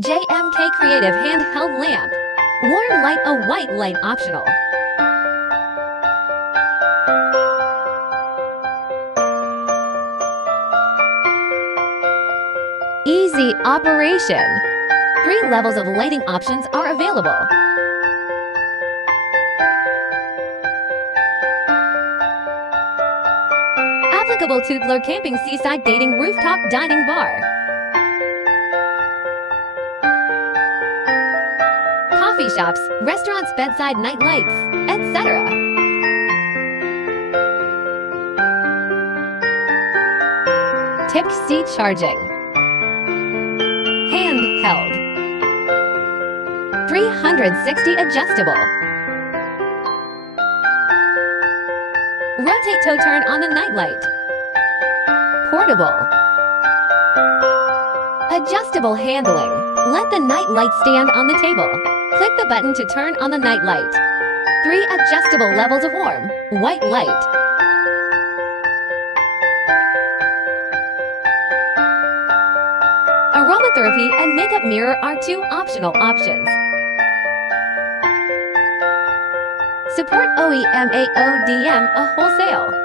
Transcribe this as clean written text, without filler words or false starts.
JMK Creative Handheld Lamp. Warm light, a white light optional. Easy operation. 3 levels of lighting options are available. Applicable to Glur Camping Seaside Dating Rooftop Dining Bar. Coffee shops, restaurants, bedside night lights, etc. Type-C charging. Handheld. 360 adjustable. Rotate to turn on the nightlight. Portable. Adjustable handling. Let the nightlight stand on the table. Click the button to turn on the nightlight. 3 adjustable levels of warm, white light. Aromatherapy and makeup mirror are 2 optional options. Support OEM AODM, a wholesale.